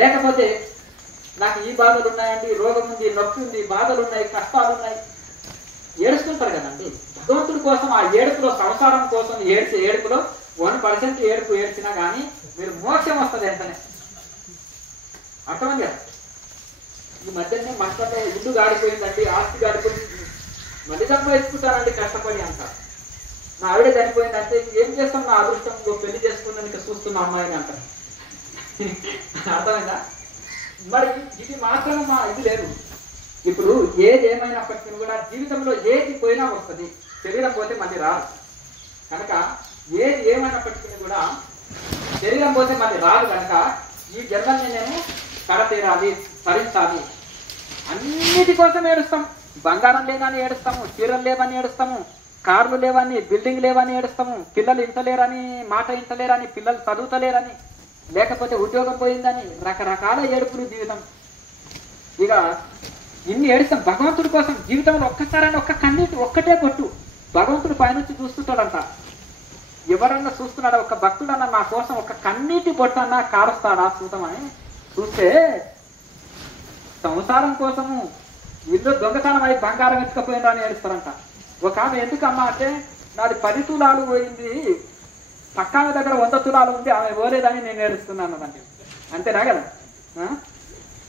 లేకపోతే నాకు ఈ బాధలు ఉన్నాయండి, రోగం ఉంది, నొప్పి ఉంది, బాధలు ఉన్నాయి, కష్టాలు ఉన్నాయి, ఏడుస్తుంటారు కదండి. భగవంతుడి కోసం ఆ ఏడుపులో, సంసారం కోసం ఏడ్చే ఏడుపులో 1% ఏడుపు ఏడ్చినా కానీ మీరు మోక్షం వస్తుంది వెంటనే. అర్థమైంది కదా. ఈ మధ్యనే మస్తలో ఇల్లు గాడిపోయిందండి, ఆస్తి గాడిపోయింది, మళ్ళీ సంపాదించుకుంటానండి కష్టపడి అంటారు. నా ఆవిడ చనిపోయిందంటే ఏం చేస్తాం, నా అదృష్టం పెళ్లి చేసుకుందని ఇంకా చూస్తున్న అమ్మాయిని అంటారు. అర్థమైందా? మరి ఇది మాత్రం మా ఇది లేదు. ఇప్పుడు ఏది ఏమైనప్పటికీ కూడా జీవితంలో ఏది పోయినా వస్తుంది, శరీరం పోతే మళ్ళీ రాదు. కనుక ఏది ఏమైనప్పటికీ కూడా శరీరం పోతే మళ్ళీ రాదు. కనుక ఈ జన్మని నేను కడతీరాలి, భరించాలి. అన్నిటి కోసం ఏడుస్తాం. బంగారం లేదని ఏడుస్తాము, చీరలు లేవని ఏడుస్తాము, కార్లు లేవని, బిల్డింగ్ లేవని ఏడుస్తాము, పిల్లలు ఇంటలేరని, మాట ఇంటలేరని, పిల్లలు చదువుతలేరని, లేకపోతే ఉద్యోగం పోయిందని, రకరకాల ఏడుపులు జీవితం. ఇక ఇన్ని ఏడుస్తాం భగవంతుడి కోసం. జీవితంలో ఒక్కసారైనా ఒక్క కన్నీటి ఒక్కటే కొట్టు, భగవంతుడు పైనుంచి చూస్తుంటాడంట. ఎవరన్నా చూస్తున్నాడా, ఒక భక్తుడన్నా నా కోసం ఒక కన్నీటి బొట్టన్నా కారుస్తాడా చూద్దామని చూస్తే, సంసారం కోసము ఇల్లు దొంగతనం అయి బంగారం ఎత్తుకపోయిందా అని ఏడుస్తారంట. ఒక ఆమె ఎందుకమ్మా అంటే, నాది 10 తులాలు పోయింది, పక్కామె దగ్గర 100 తులాలు ఉంది, ఆమె పోలేదని నేను ఏడుస్తున్నాను అంటే. అంతేనా కదా.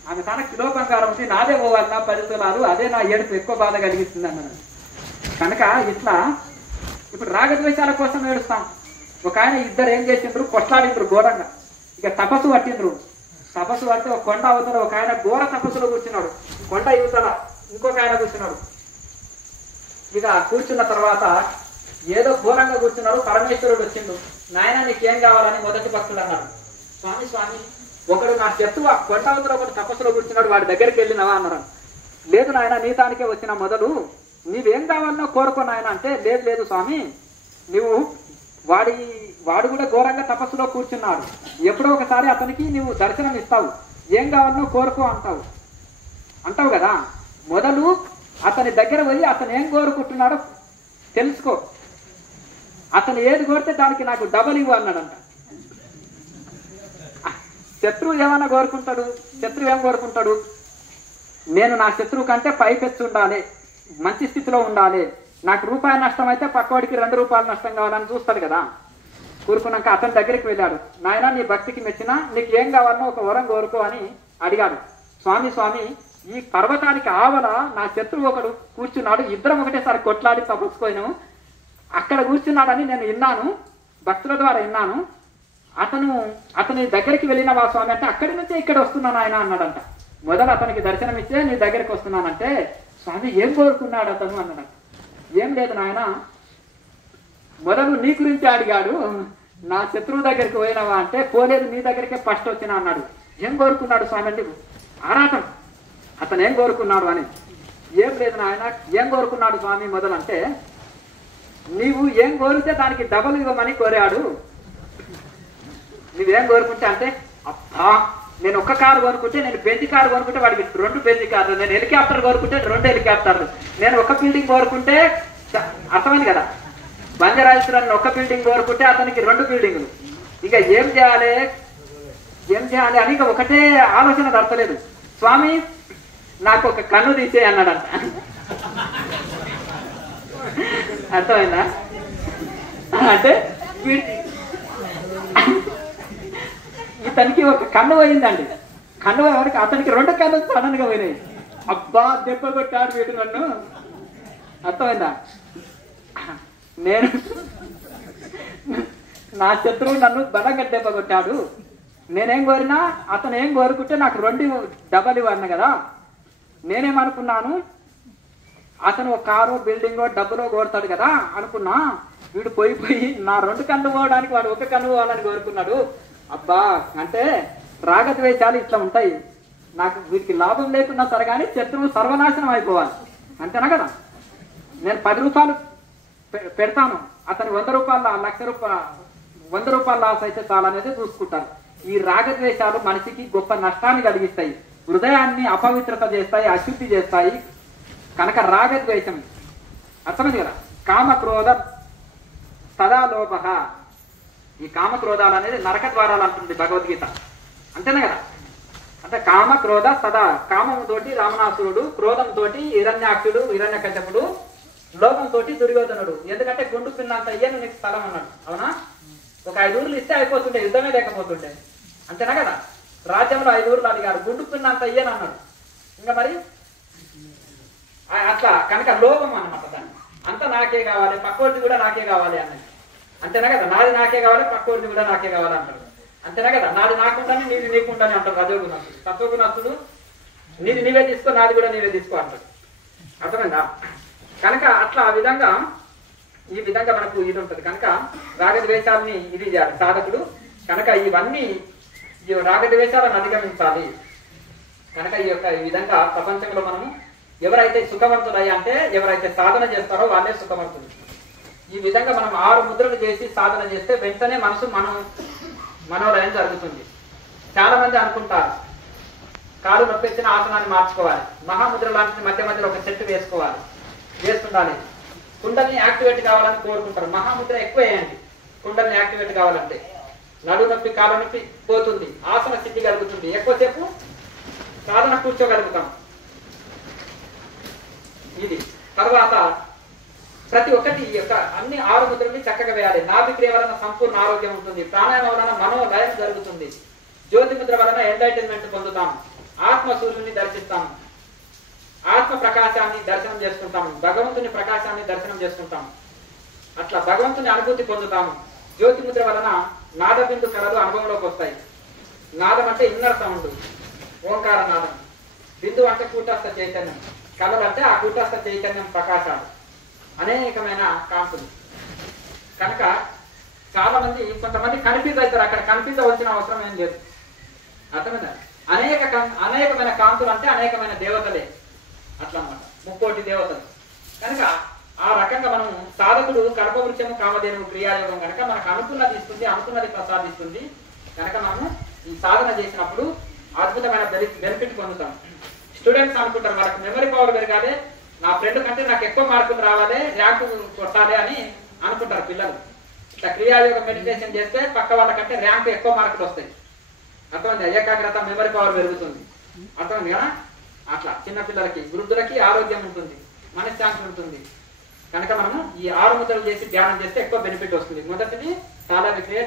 ఆమె తన కిలో బంగారం ఉంది, నాదే పోవాలన్నా 10 తులాలు, అదే నా ఏడుపు ఎక్కువ బాధ కలిగిస్తుంది అన్నది. కనుక ఇట్లా ఇప్పుడు రాగద్వేషాల కోసం ఏడుస్తాం. ఒక ఆయన ఇద్దరు ఏం చేసిండ్రు, కొట్లాడిండ్రు ఘోరంగా. ఇక తపస్సు పట్టిండ్రు. తపస్సు పడితే ఒక కొండ అవతల ఒక ఆయన ఘోర తపస్సులో కూర్చున్నాడు, కొండ యువతల ఇంకొక ఆయన కూర్చున్నాడు. ఇక కూర్చున్న తర్వాత ఏదో ఘోరంగా కూర్చున్నాడు. పరమేశ్వరుడు వచ్చిండు. నాయన నీకేం కావాలని మొదటి భక్తుడు అన్నాడు. స్వామి స్వామి, ఒకడు నా శత్రువు ఆ కొండ అవతల ఒకటి తపస్సులో కూర్చున్నాడు, వాడి దగ్గరికి వెళ్ళినవా అన్నారు. లేదు నాయన, నీతానికే వచ్చిన మొదలు, నీవేం కావాలనో కోరుకో నాయన అంటే, లేదు లేదు స్వామి, నువ్వు వాడు కూడా ఘోరంగా తపస్సులో కూర్చున్నాడు, ఎప్పుడో ఒకసారి అతనికి నువ్వు దర్శనం ఇస్తావు, ఏం కావాలనో కోరుకో అంటావు కదా. మొదలు అతని దగ్గర పోయి అతను ఏం కోరుకుంటున్నాడో తెలుసుకో, అతను ఏది కోరితే దానికి నాకు డబల్ ఇవ్వు అన్నాడంట. శత్రువు ఏమన్నా కోరుకుంటాడు, శత్రువు ఏం కోరుకుంటాడు, నేను నా శత్రువు కంటే పైపెచ్చు ఉండాలి, మంచి స్థితిలో ఉండాలి, నాకు రూపాయి నష్టం అయితే పక్కవాడికి 2 రూపాయలు నష్టం కావాలని చూస్తాడు కదా. కూరుకున్నాక అతని దగ్గరికి వెళ్ళాడు. నాయన నీ భక్తికి మెచ్చినా నీకు ఏం కావాలనో ఒక వరం కోరుకో అని అడిగాడు. స్వామి స్వామి, ఈ పర్వతానికి ఆవల నా శత్రువు ఒకడు కూర్చున్నాడు, ఇద్దరం ఒకటేసారి కొట్లాడి తపస్సుపోయినాము, అక్కడ కూర్చున్నాడని నేను విన్నాను, భక్తుల ద్వారా విన్నాను, అతని దగ్గరికి వెళ్ళినవా స్వామి అంటే, అక్కడి నుంచే ఇక్కడ వస్తున్నాను ఆయన అన్నాడంట. మొదలు అతనికి దర్శనం ఇచ్చే నీ దగ్గరికి వస్తున్నానంటే, స్వామి ఏం కోరుకున్నాడు అతను అన్నాడంట. ఏం లేదు నాయన, మొదలు నీ గురించి అడిగాడు, నా శత్రువు దగ్గరికి పోయినవా అంటే, పోలేదు నీ దగ్గరికే ఫస్ట్ వచ్చినా అన్నాడు. ఏం కోరుకున్నాడు స్వామి అంటే ఆరాటం, అతను ఏం కోరుకున్నాడు అని. ఏం లేదు నాయన, ఏం కోరుకున్నాడు స్వామి మొదలు అంటే, నీవు ఏం కోరితే దానికి డబల్ ఇవ్వమని కోరాడు. నువ్వేం కోరుకుంటే అంటే, అబ్బా నేను ఒక్క కారు కొనుక్కుంటే, నేను బెంజ్ కారు కొనుక్కుంటే వాడికి 2 బెంజ్ కార్లు, నేను హెలికాప్టర్ కోరుకుంటే 2 హెలికాప్టర్లు, నేను ఒక బిల్డింగ్ కోరుకుంటే, అర్థమైంది కదా, బంజరాజేశ్వరాన్ని ఒక బిల్డింగ్ కోరుకుంటే అతనికి 2 బిల్డింగులు. ఇక ఏం చేయాలి అని ఇక ఒకటే ఆలోచన దొరకలేదు. స్వామి నాకు ఒక కన్ను తీసే అన్నాడంట. అర్థమైందా అంటే, ఇతనికి ఒక కన్ను పోయిందండి. కన్ను పోయేవారికి అతనికి 2 కన్ను సడన్ గా పోయినాయి. అబ్బా దెబ్బ కొట్టాడు వీడు నన్ను. అర్థమైందా, నేను నా శత్రువు నన్ను బలంగా దెబ్బ కొట్టాడు, నేనేం కోరినా అతను ఏం కోరుకుంటే నాకు 2 డబల్ ఇవ్వను కదా. నేనేమనుకున్నాను, అతను ఒక కారు బిల్డింగో డబ్బులో కోరుతాడు కదా అనుకున్నా, వీడు పోయి నా 2 కన్ను పోవడానికి వాడు 1 కన్ను పోవాలని కోరుకున్నాడు. అబ్బా అంటే రాగద్వేషాలు ఇట్లా ఉంటాయి, నాకు వీటికి లాభం లేకున్నా సరే కానీ శత్రువు సర్వనాశనం అయిపోవాలి, అంతేనా కదా. నేను 10 రూపాయలు పెడతాను, అతని 100 రూపాయల 100 రూపాయల లాస్ అయితే చాలనేది చూసుకుంటారు. ఈ రాగద్వేషాలు మనిషికి గొప్ప నష్టాన్ని కలిగిస్తాయి, హృదయాన్ని అపవిత్రత చేస్తాయి, అశుద్ధి చేస్తాయి. కనుక రాగద్వేషం అర్థమైంది కదా. కామక్రోధ సదాలోభ, ఈ కామక్రోధాలు అనేది నరక ద్వారాలు అంటుంది భగవద్గీత, అంతేనా కదా. అంటే కామక్రోధ సదా, కామంతోటి రావణాసురుడు, క్రోధంతో హిరణ్యాక్షుడు హిరణ్యకశపుడు, లోకంతో దుర్యోధనుడు. ఎందుకంటే గుండు పిన్నంత అయ్యను నీకు స్థలం అన్నాడు, అవునా. ఒక 5 ఊర్లు ఇస్తే అయిపోతుండే, యుద్ధమే లేకపోతుండే, అంతేనా కదా. రాజ్యంలో 5 ఊర్లు అడిగారు, గుండు పిన్నంత అయ్యను అన్నాడు. ఇంకా మరి అట్లా కనుక లోభం అన్నమాట. దాన్ని అంతా నాకే కావాలి, పక్కోడిది కూడా నాకే కావాలి అన్నది, అంతేనా కదా. నాది నాకే కావాలి, పక్కోడిది కూడా నాకే కావాలి అంటారు, అంతేనా కదా. నాది నాకుండానే నీది నీకుండానే అంటారు రజోగుణస్తుడు. సత్వగుణస్తుడు నీది నీవే తీసుకో, నాది కూడా నీవే తీసుకో అంటారు, అర్థమైందా. కనుక అట్లా ఈ విధంగా మనకు ఇది ఉంటుంది. కనుక రాగద్వేషాలని ఇది చేయాలి సాధకుడు. కనుక ఇవన్నీ ఈ రాగద్వేషాలను అధిగమించాలి. కనుక ఈ విధంగా ప్రపంచంలో మనము ఎవరైతే సుఖవంతులయ్యా అంటే ఎవరైతే సాధన చేస్తారో వాళ్ళే సుఖవంతులు. ఈ విధంగా మనం 6 ముద్రలు చేసి సాధన చేస్తే వెంటనే మనసు మనోలయం జరుగుతుంది. చాలా మంది అనుకుంటారు కాలు నొప్పించిన ఆసనాన్ని మార్చుకోవాలి, మహాముద్ర లాంటి మధ్య మధ్యలో ఒక చెట్టు వేస్తుండాలి, కుండల్ని యాక్టివేట్ కావాలని కోరుకుంటారు. మహాముద్ర ఎక్కువ వేయండి కుండల్ని యాక్టివేట్ కావాలంటే. నడు నొప్పి కాళ్ళ నొప్పి పోతుంది, ఆసన స్థితి కలుగుతుంది, ఎక్కువసేపు సాధన కూర్చోగలుగుతాం. ఇది తర్వాత ప్రతి ఒక్కటి అన్ని 6 ముద్రల్ని చక్కగా వేయాలి. నాభిక్రియ వలన సంపూర్ణ ఆరోగ్యం ఉంటుంది, ప్రాణాయామం వలన మనోలయం జరుగుతుంది, జ్యోతి ముద్ర వలన ఎంటర్టైన్మెంట్ పొందుతాం, ఆత్మ సూర్యుని దర్శిస్తాం, ఆత్మ ప్రకాశాన్ని దర్శనం చేసుకుంటాం, భగవంతుని ప్రకాశాన్ని దర్శనం చేసుకుంటాం, అట్లా భగవంతుని అనుభూతి పొందుతాము. జ్యోతి ముద్ర వలన నాదబిందు కళలు అనుభవంలోకి వస్తాయి. నాదం అంటే ఇన్నర్ సౌండ్, ఓంకార నాదం. బిందు అంటే కూటస్థ చైతన్యం, కళలు అంటే ఆ కూటస్థ చైతన్యం ప్రకాశాలు, అనేకమైన కాంతులు. కనుక చాలా మంది కొంతమంది కన్ఫ్యూజ్ అవుతారు, అక్కడ కన్ఫ్యూజ్ అవ్వాల్సిన అవసరం ఏం లేదు, అర్థమైందా. అనేకమైన కాంతులు అంటే అనేకమైన దేవతలే, అట్లా అన్నమాట, 30 దేవతలు. కనుక ఆ రకంగా మనం సాధకుడు కల్పవృక్షము కామధేనువు క్రియాయోగం కనుక మనకు అనుకున్నది ఇస్తుంది, అనుకున్నది ప్రసాదిస్తుంది. కనుక మనము ఈ సాధన చేసినప్పుడు అద్భుతమైన బెనిఫిట్ పొందుతాం. స్టూడెంట్స్ అనుకుంటారు వాళ్ళకి మెమరీ పవర్ పెరగాలి, నా ఫ్రెండ్ కంటే నాకు ఎక్కువ మార్కులు రావాలి, ర్యాంకు కొట్టాలి అని అనుకుంటారు పిల్లలు. ఇట్లా క్రియాయోగం మెడిటేషన్ చేస్తే పక్క వాళ్ళకంటే ర్యాంకు ఎక్కువ మార్కులు వస్తాయి, అర్థమైంది. ఏకాగ్రత మెమరీ పవర్ పెరుగుతుంది, అర్థమైంది కదా. అట్లా చిన్నపిల్లలకి వృద్ధులకి ఆరోగ్యం ఉంటుంది, మనశ్శాంతి ఉంటుంది. కనుక మనము ఈ 6 ముద్రలు చేసి ధ్యానం చేస్తే ఎక్కువ బెనిఫిట్ వస్తుంది. మొదటిది తాళ విక్రియ,